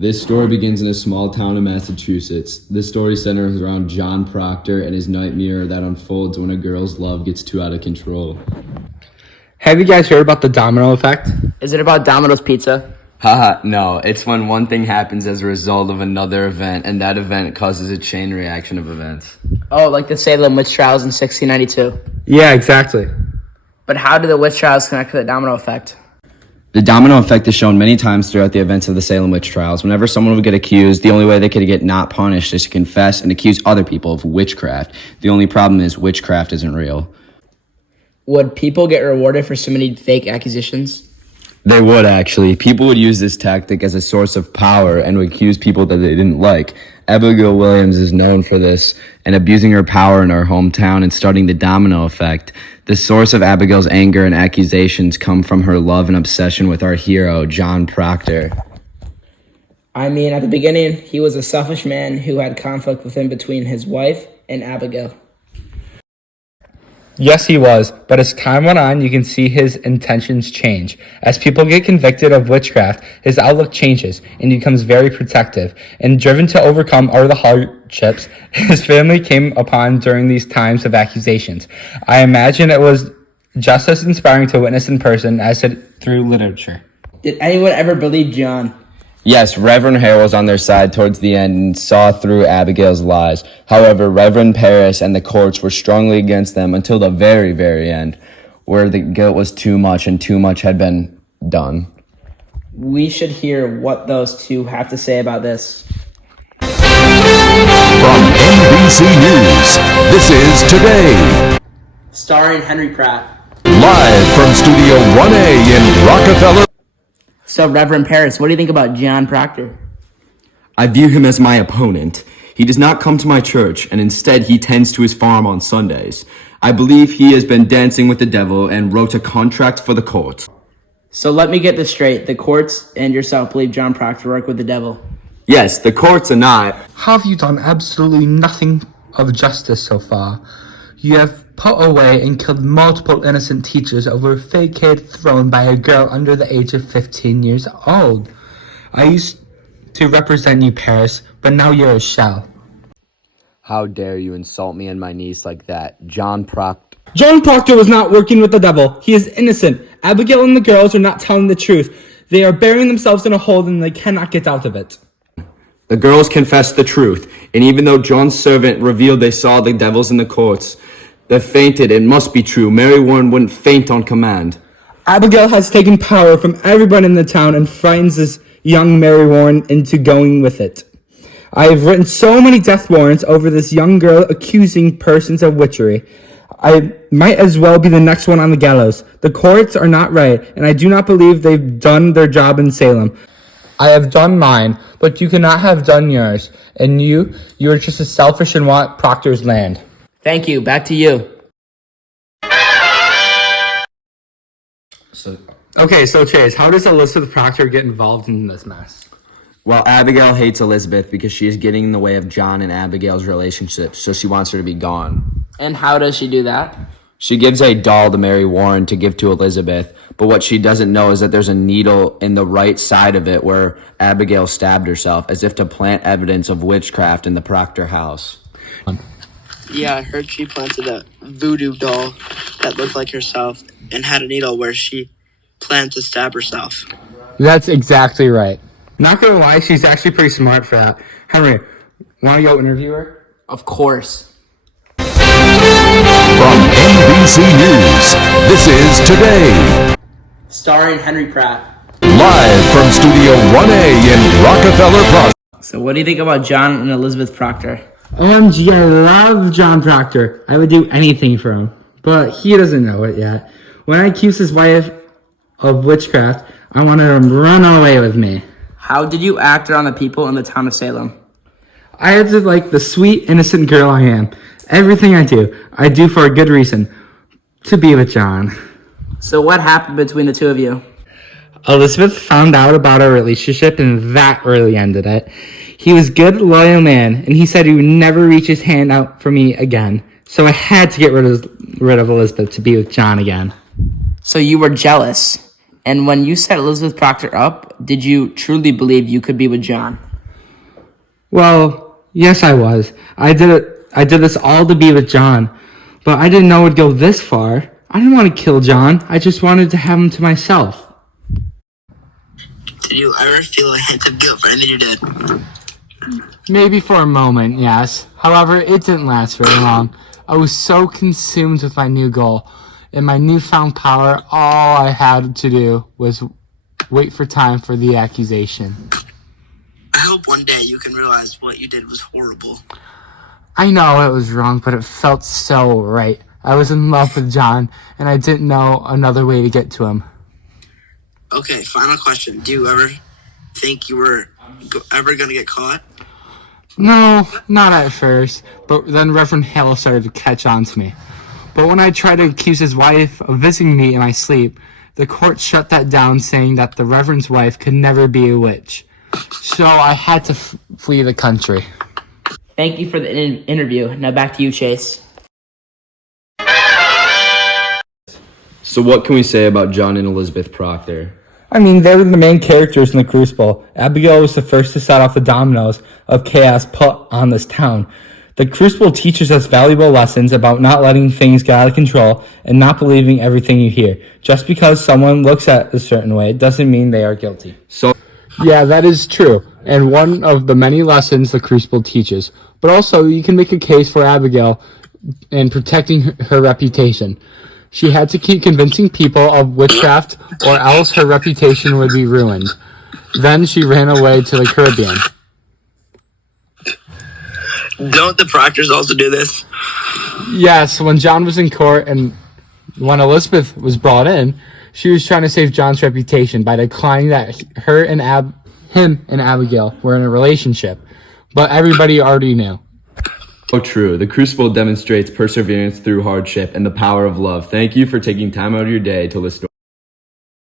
This story begins in a small town in Massachusetts. This story centers around John Procter and his nightmare that unfolds when a girl's love gets too out of control. Have you guys heard about the domino effect? Is it about Domino's Pizza? Haha, no. It's when one thing happens as a result of another event, and that event causes a chain reaction of events. Oh, like the Salem witch trials in 1692. Yeah, exactly. But how do the witch trials connect to the domino effect? The domino effect is shown many times throughout the events of the Salem witch trials. Whenever someone would get accused, the only way they could get not punished is to confess and accuse other people of witchcraft. The only problem is witchcraft isn't real. Would people get rewarded for submitting fake accusations? They would, actually. People would use this tactic as a source of power and would accuse people that they didn't like. Abigail Williams is known for this and abusing her power in her hometown and starting the domino effect. The source of Abigail's anger and accusations come from her love and obsession with our hero, John Procter. I mean, at the beginning, he was a selfish man who had conflict within between his wife and Abigail. Yes, he was, but as time went on, you can see his intentions change. As people get convicted of witchcraft, his outlook changes and he becomes very protective. And driven to overcome all the hardships his family came upon during these times of accusations. I imagine it was just as inspiring to witness in person as it through literature. Did anyone ever believe John? Yes, Reverend Hare was on their side towards the end and saw through Abigail's lies. However, Reverend Paris and the courts were strongly against them until the very, very end, where the guilt was too much and too much had been done. We should hear what those two have to say about this. From NBC News, this is Today. Starring Henry Pratt. Live from Studio 1A in Rockefeller. So, Reverend Paris, what do you think about John Procter? I view him as my opponent. He does not come to my church, and instead he tends to his farm on Sundays. I believe he has been dancing with the devil and wrote a contract for the court. So let me get this straight. The courts and yourself believe John Procter worked with the devil. Yes, the courts are not. Have you done absolutely nothing of justice so far? You have put away and killed multiple innocent teachers over a fake kid thrown by a girl under the age of 15 years old. I used to represent you, Paris, but now you're a shell. How dare you insult me and my niece like that? John Procter. John Procter was not working with the devil. He is innocent. Abigail and the girls are not telling the truth. They are burying themselves in a hole and they cannot get out of it. The girls confessed the truth, and even though John's servant revealed they saw the devils in the courts, they fainted. It must be true. Mary Warren wouldn't faint on command. Abigail has taken power from everyone in the town and frightens this young Mary Warren into going with it. I have written so many death warrants over this young girl accusing persons of witchery. I might as well be the next one on the gallows. The courts are not right, and I do not believe they've done their job in Salem. I have done mine, but you cannot have done yours. And you are just as selfish and want Proctor's land. Thank you. Back to you. So Chase, how does Elizabeth Procter get involved in this mess? Well, Abigail hates Elizabeth because she is getting in the way of John and Abigail's relationship, so she wants her to be gone. And how does she do that? She gives a doll to Mary Warren to give to Elizabeth, but what she doesn't know is that there's a needle in the right side of it where Abigail stabbed herself, as if to plant evidence of witchcraft in the Procter house. Yeah, I heard she planted a voodoo doll that looked like herself and had a needle where she planned to stab herself. That's exactly right. Not gonna lie, she's actually pretty smart for that. Henry, wanna go interview her? Of course. From NBC News, this is Today. Starring Henry Pratt. Live from Studio 1A in Rockefeller Plaza. So what do you think about John and Elizabeth Procter? OMG, I love John Procter. I would do anything for him. But he doesn't know it yet. When I accuse his wife of witchcraft, I wanted him to run away with me. How did you act around the people in the town of Salem? I acted like the sweet, innocent girl I am. Everything I do for a good reason. To be with John. So what happened between the two of you? Elizabeth found out about our relationship and that really ended it. He was a good, loyal man, and he said he would never reach his hand out for me again. So I had to get rid of Elizabeth to be with John again. So you were jealous. And when you set Elizabeth Procter up, did you truly believe you could be with John? Well, yes, I was. I did it. I did this all to be with John, but I didn't know it'd go this far. I didn't want to kill John. I just wanted to have him to myself. Did you ever feel a hint of guilt for anything you did? Maybe for a moment, yes. However, it didn't last very long. I was so consumed with my new goal. In my newfound power, all I had to do was wait for time for the accusation. I hope one day you can realize what you did was horrible. I know it was wrong, but it felt so right. I was in love with John, and I didn't know another way to get to him. Okay, final question. Do you ever think you were ever going to get caught? No, not at first, but then Reverend Hale started to catch on to me. But when I tried to accuse his wife of visiting me in my sleep, the court shut that down, saying that the Reverend's wife could never be a witch. So I had to flee the country. Thank you for the interview. Now back to you, Chase. So what can we say about John and Elizabeth Procter? I mean, they were the main characters in the Crucible. Abigail was the first to set off the dominoes of chaos put on this town. The Crucible teaches us valuable lessons about not letting things get out of control and not believing everything you hear. Just because someone looks at a certain way doesn't mean they are guilty. So, Yeah, that is true, and one of the many lessons the Crucible teaches. But also, you can make a case for Abigail in protecting her reputation. She had to keep convincing people of witchcraft, or else her reputation would be ruined. Then she ran away to the Caribbean. Don't the Proctors also do this? Yes, when John was in court and when Elizabeth was brought in, she was trying to save John's reputation by declining that her and him and Abigail were in a relationship. But everybody already knew. so true. The Crucible demonstrates perseverance through hardship and the power of love. Thank you for taking time out of your day to listen to